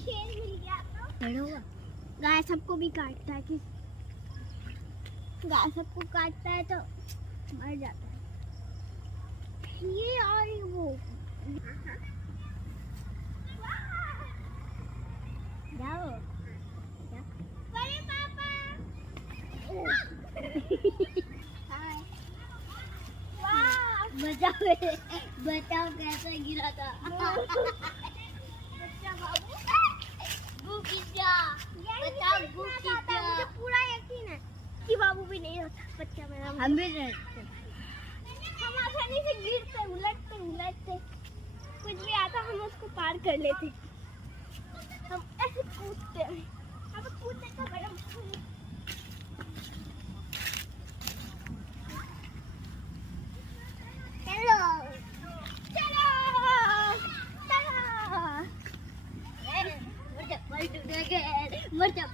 शेर मिल गया तो गाय सबको भी काटता है कि गाय सबको काटता है तो मर जाता है ये। और वो जाओ बड़े पापा बचाओ बचाओ कैसे गिरा था बच्चा बाबू मुझे पूरा यकीन है कि बाबू भी नहीं होता बच्चा मेरा। हम भी नहीं, हम आसानी से गिरते उलटते कुछ भी आता हम उसको पार कर लेते। हम ऐसे कूदते हैं, अब कूदने का बड़ा मर जा